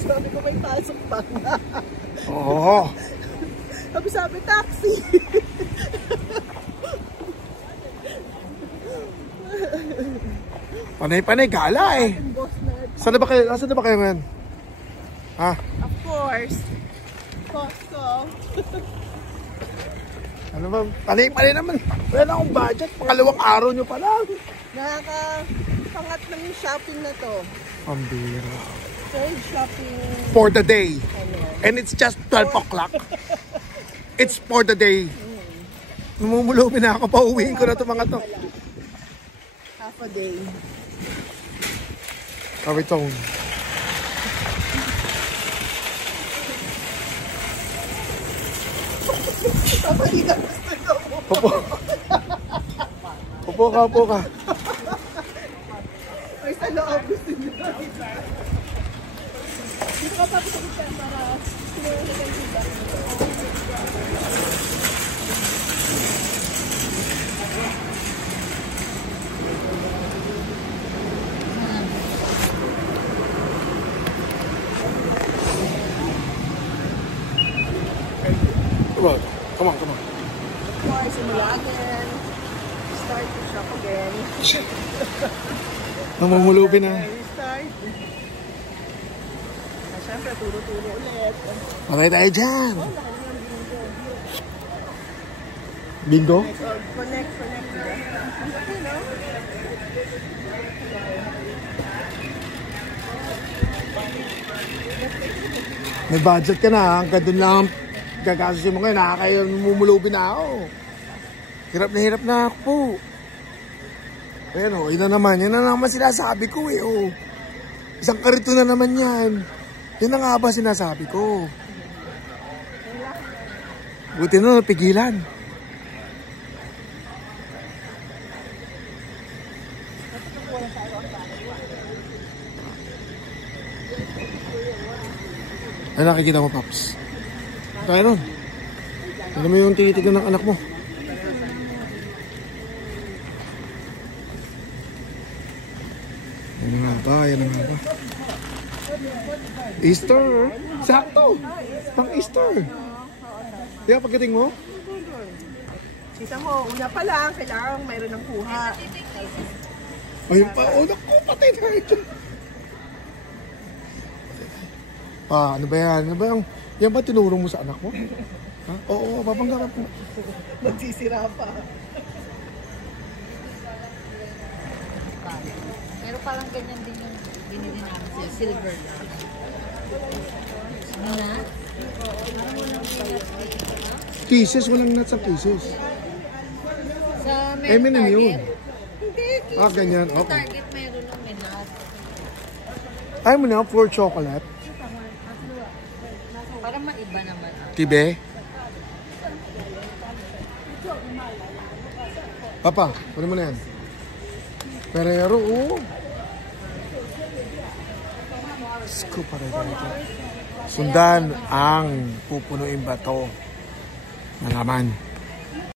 Sabi ko may pasok pa nga. Oo. Sabi, taxi. Panay-panay, gala eh. Saan na ba kayo ngayon? Ha? Of course. Costco. Ano ba? Panay-panay naman. Wala na akong budget. Pangalawang araw nyo pa lang. Nakakapangat lang yung shopping na to. Pambira. Trade shopping. For the day. And it's just 12 o'clock. It's for the day. Namumulubi na ako. Pauwiin ko na ito mga to. Half a day. Kawitong. Upo ka. Ay, sa loob gusto niyo. Dito ka papasok siya para sinuligan sila. Come on. More, simula again. Start to shop again. Namumulubi na. Restart. Siyempre, turo-turo ulit. Okay tayo dyan. Bingo? Connect. May budget ka na. Hanggang doon lang gagastusin mo ngayon. Nakakayo, namumulubi na ako. Hirap na ako po. Ayan o, yun na naman sinasabi ko eh. Oh. Isang karito na naman yan. Yun na nga ba sinasabi ko. Buti na napigilan. Ay, nakikita mo, Paps. Kaya nun. Ano mo yung tinitignan ng anak mo? Yan nga ba? Easter. Sakto. Pang Easter. Kaya pagdating mo? Kita mo, una pa lang, kailangan mayroon ng kuha. Ayun pa, naku, patay tayo dyan. Ano ba yan? Yan ba tinurong mo sa anak mo? Ha? Oo, babangga ka po. Magsisira pa. Pero parang ganyan din yung binili namin sila, silver. Ano na? Kisses, walang nuts sa kisses. Sa may Target yun. Hindi, Ganyan. Okay. Target meron ng minat. Ayaw mo na, for chocolate. Para maiba naman. Tibe? Papa, ano mo na yan? Ferrero, oo. Scoop para dito. Sundan ang pupunuin ba ito na laman.